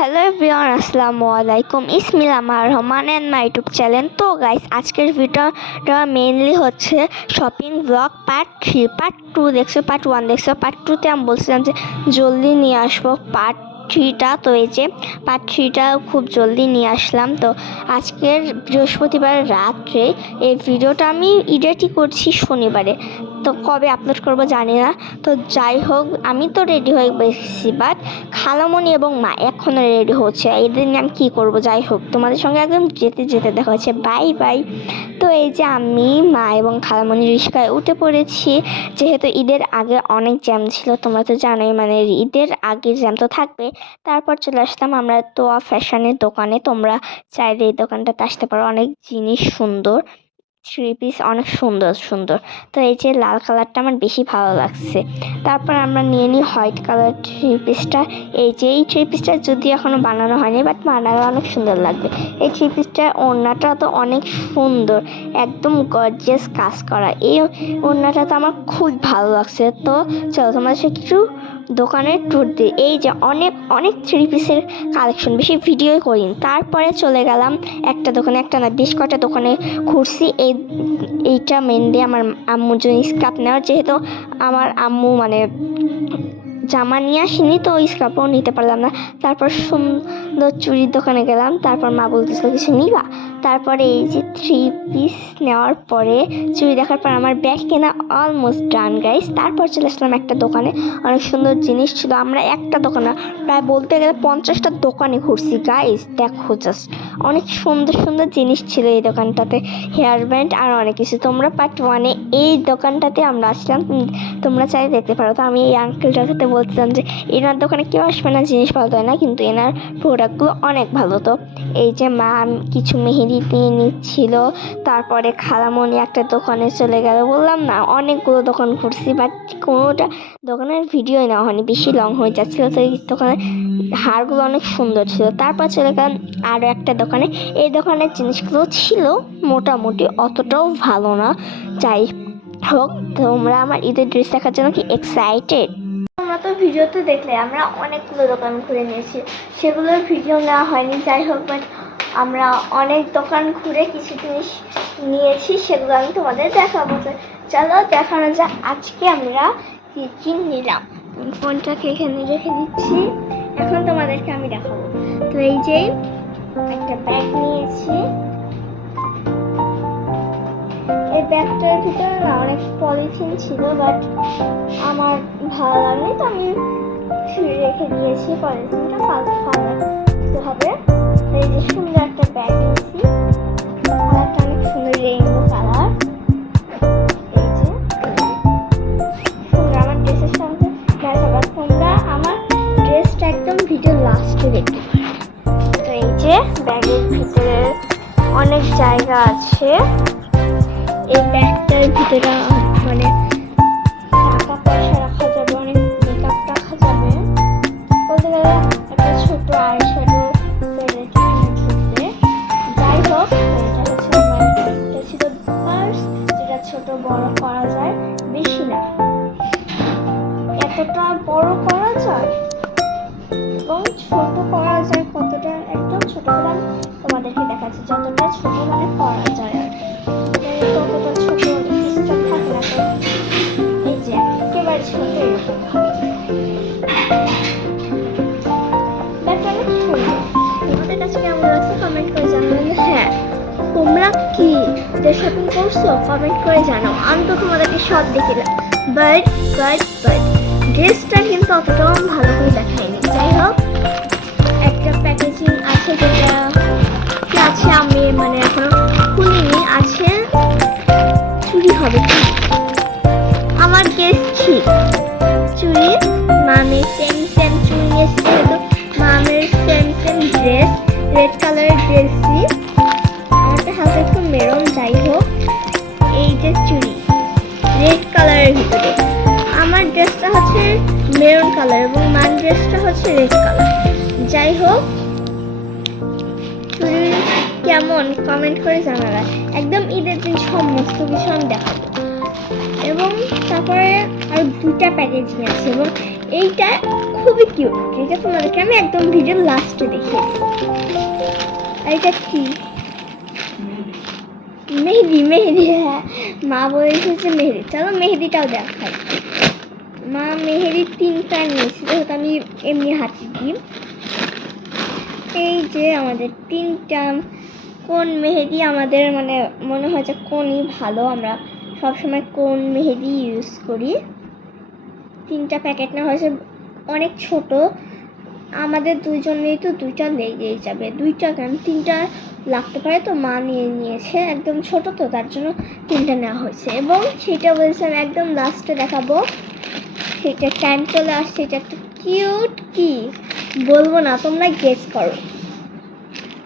Hello everyone, আসসালামু আলাইকুম। ইসমিল আমার Rahman and my YouTube channel. তো গাইস, আজকের ভিডিওটা মেইনলি হচ্ছে শপিং ব্লগ পার্ট 2 দেখছো, পার্ট 1 দেখছো। পার্ট 2তে আমি বলছিলাম যে জলদি নিয়ে আসবো পার্ট 3টা। তো এই যে পার্ট 3টা খুব জলদি নিয়ে আসলাম। তো আজকের বৃহস্পতিবার রাত্রে এই ভিডিওটা আমি এডিটই করছি শনিবারে, তো কবে আপলোড করবো জানি না। তো যাই হোক, আমি তো রেডি হয়ে গেছি, বাট খালামণি এবং মা এখনও রেডি হচ্ছে। এদের নিয়ে আমি কী করবো। যাই হোক, তোমাদের সঙ্গে একদম যেতে যেতে দেখা হচ্ছে। Bye bye. তো এই যে আমি, মা এবং খালামণি রিক্সায় উঠে পড়েছি। যেহেতু ঈদের আগে অনেক জ্যাম ছিল, তোমরা তো জানোই, মানে ঈদের আগের জ্যাম তো থাকবে। তারপর চলে আসলাম আমরা তোয়া ফ্যাশনের দোকানে। তোমরা চাইলে এই দোকানটাতে আসতে পারো, অনেক জিনিস সুন্দর, 3 পিস অনেক সুন্দর সুন্দর। তো এই যে লাল কালারটা আমার বেশি ভালো লাগছে। তারপর আমরা নিয়ে নিই হোয়াইট কালার 3 পিসটা। এই যে এই 3 পিসটা যদি এখনও বানানো হয়নি, বাট বানালে অনেক সুন্দর লাগবে। এই 3 পিসটার ওড়নাটা তো অনেক সুন্দর, একদম গর্জিয়াস কাজ করা। এই ওড়নাটা তো আমার খুব ভালো লাগছে। তো চলো তোমাদের সাথে কিছু দোকানের ট্যুর দিই। এই যে অনেক অনেক 3 পিসের কালেকশন, বেশি ভিডিওই করিনি। তারপরে চলে গেলাম একটা দোকানে, একটা না বেশ কটা দোকানে ঘুরছি। এইটা মেনলি আমার আম্মুর জন্য স্কার্ফ নেওয়ার, যেহেতু আমার আম্মু মানে জামা নিয়ে আসেনি, তো স্কার্ফও নিতে পারলাম না। তারপর সুন্দর চুড়ির দোকানে গেলাম। তারপর মা বলতেছিল কিছু নিবা। তারপরে এই যে 3 পিস নেওয়ার পরে চুড়ি দেখার পর আমার ব্যাগ কেনা অলমোস্ট ডান গাইস। তারপর চলে আসলাম একটা দোকানে, অনেক সুন্দর জিনিস ছিল। আমরা একটা দোকানে প্রায় বলতে গেলে 50টা দোকানে ঘুরছি গাইস। দেখো জাস্ট অনেক সুন্দর সুন্দর জিনিস ছিল এই দোকানটাতে, হেয়ার ব্যান্ড আর অনেক কিছু। তোমরা পার্ট 1-এ এই দোকানটাতে আমরা আসলাম, তোমরা চাই দেখতে পারো। তো আমি এই আঙ্কেলটার সাথে বলছিলাম যে এনার দোকানে কেউ আসবে না, জিনিস পাওয়া যায় না, কিন্তু এনার প্রোডাক্টগুলো অনেক ভালো। তো এই যে মা কিছু মেহেদি নিয়ে নিচ্ছিল। তারপরে খালামণি একটা দোকানে চলে গেল। বললাম না, অনেকগুলো দোকান ঘুরছি, বাট কোনোটা দোকানের ভিডিওই নেওয়া হয়নি, বেশি লং হয়ে যাচ্ছিলো। তো এই দোকানের হারগুলো অনেক সুন্দর ছিল। তারপর চলে গেলাম আরও একটা দোকানে। এই দোকানের জিনিসগুলো ছিল মোটামুটি, অতটাও ভালো না। যাই হোক, তোমরা আমার ঈদের ড্রেস দেখার জন্য কি এক্সাইটেড? তোমরা তো ভিডিওতে দেখলে আমরা অনেকগুলো দোকান ঘুরে নিয়েছি, সেগুলোর ভিডিও নেওয়া হয়নি। যাই হোক, বাট আমরা অনেক দোকান ঘুরে কিছু জিনিস নিয়েছি, সেগুলো আমি তোমাদের দেখাবো। চলো দেখানো যাক আজকে আমরা কি কি নিলাম। ফোনটাকে এখানে রেখে দিচ্ছি, এখন তোমাদেরকে আমি দেখাবো। তো এই যে একটা ব্যাগ নিয়েছি। এই ব্যাগটার ভিতরে না অনেক পলিথিন ছিল, বাট আমার ভালো লাগেনি, তো আমি রেখে দিয়েছি। পলিথিনটা ফালাতে হবে। এই যে সুন্দর একটা ব্যাগ নিয়েছি, কালারটা অনেক সুন্দর, রেইনবো কালার। এই যে সুন্দর, আমার ড্রেসের সাথে ম্যাচ হবে। তোমরা আমার ড্রেসটা একদম ভিডিও লাস্টে দেখতে পারো। তো এই যে ব্যাগের ভিতরে অনেক জায়গা আছে। এই ব্যাগটার ভিতরে মানে টাকা পয়সা রাখা যাবে, অনেক মেকআপ রাখা যাবে। বলতে গেলে একটা ছোট আই শ্যাডো ঢুকবে। যাই হোক, এটা হচ্ছে আমার, এটা ছিল পার্স, যেটা ছোট বড় করা যায়, বেশি না, এতটা বড় করা যায় এবং ছোট করা যায়। কতটা একদম ছোট করে আমি তোমাদেরকে দেখাচ্ছি, যতটা ছোট মানে করা যায় আর ততটা ছোট স্টাফ থাকে না। তো এই যে একেবারে ছোট এরকম ব্যাগটা অনেক সুন্দর। তোমাদের কাছে কেমন লাগছে কমেন্ট করে জানাবেন। হ্যাঁ, তোমরা কি যে শপিং করছো কমেন্ট করে জানাও। আমি তো তোমাদেরকে সব দেখিলাম, বাট ড্রেসটা কিন্তু অতটাও ভালো করে দেখায়নি। যাই হোক, একটা প্যাকেজিং আছে, যেটা আছে আমি মানে এখনো খুলিনি। আছে চুড়ি হবে, আমার গেস ঠিক চুড়ি। মামের সেম চুড়ি নিয়েছে, তো মামের সেম ড্রেস, রেড কালারের ড্রেসই, আমারটা হালকা একটু মেরুন। যাই হোক, এই যে চুড়ি রেড কালারের ভিতরে, আমার ড্রেসটা হচ্ছে মেরুন কালার এবং মার ড্রেসটা হচ্ছে রেড কালার। যাই হোক, চুড়ি কেমন কমেন্ট করে জানারা। একদম ঈদের দিন সমস্ত কিছু আমি দেখাবো। এবং তারপরে আর 2টা প্যাকেজিং আছে, এবং এইটা খুবই কিউট। এটা তোমাদেরকে আমি একদম ভিডিওর লাস্টে দেখিয়ে দেবো। আর এটা কি? মেহেদি, মেহেদি। হ্যাঁ, মা বলে এসেছে মেহেদি। চলো মেহেদিটাও দেখাই। মা মেহেদি 3টা নিয়েছিল, ওটা আমি এমনি হাতে দিই। এই যে আমাদের 3টা কোন মেহেদি আমাদের মানে মনে হয় যে কোনই ভালো, আমরা সবসময় কোন মেহেদি ইউজ করি। 3টা প্যাকেট না হয়েছে, অনেক ছোট, আমাদের দুইজনেই তো 2টা লেগেই যাবে। 2টা কেন 3টা লাগতে পারে, তো মা নিয়েছে, একদম ছোট তো তার জন্য 3টা নেওয়া হয়েছে। এবং সেটা বলছে আমি একদম লাস্টে দেখাবো। সেটা টাইম চলে আসছে। এটা একটা কিউট, কি বলবো না, তোমরা গেস করো।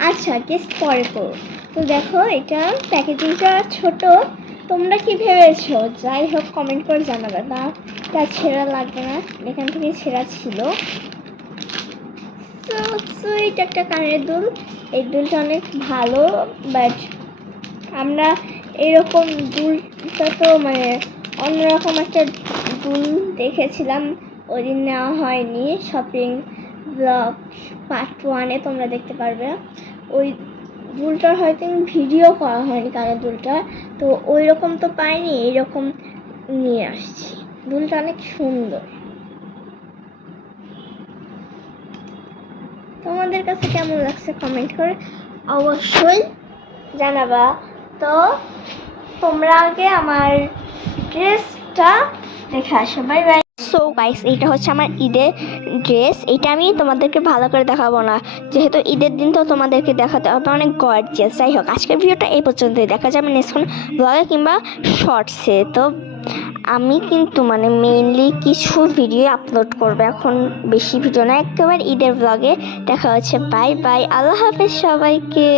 আচ্ছা গেস পরে করো। তো দেখো এটা প্যাকেজিংটা ছোট, তোমরা কি ভেবেছো? যাই হোক কমেন্ট করে জানাবে। বা এটা ছেঁড়া লাগবে না, এখান থেকে ছেঁড়া ছিল। সুইট একটা কানের দুল। এই দুলটা অনেক ভালো, বাট আমরা এরকম দুলটা তো মানে অন্যরকম একটা দুল দেখেছিলাম, ওই দিন নেওয়া হয়নি। শপিং ব্লগ পার্ট 1-এ তোমরা দেখতে পারবে। ওই দুলটার হয়তো ভিডিও করা হয়নি কানের দুলটা, তো ওই রকম তো পাইনি, এইরকম নিয়ে আসছি। দুলটা অনেক সুন্দর, তোমাদের কাছে কেমন লাগছে কমেন্ট করে অবশ্যই জানাবা। তো তোমরা আগে আমার ড্রেসটা দেখে আসো। Bye bye. সো গাইস, এইটা হচ্ছে আমার ঈদের ড্রেস। এটা আমি তোমাদেরকে ভালো করে দেখাবো না, যেহেতু ঈদের দিন তো তোমাদেরকে দেখাতে হবে অনেক গর্জিয়াস। যাই হোক আজকের ভিডিওটা এই পর্যন্তই, দেখা যাবে নেক্সট ব্লগে কিংবা শর্টসে। তো আমি কিন্তু মানে মেইনলি কিছু ভিডিও আপলোড করবো এখন, বেশি ভিডিও না, একেবারে ঈদের ব্লগে। দেখা হচ্ছে। বাই বাই, আল্লাহ হাফেজ সবাইকে।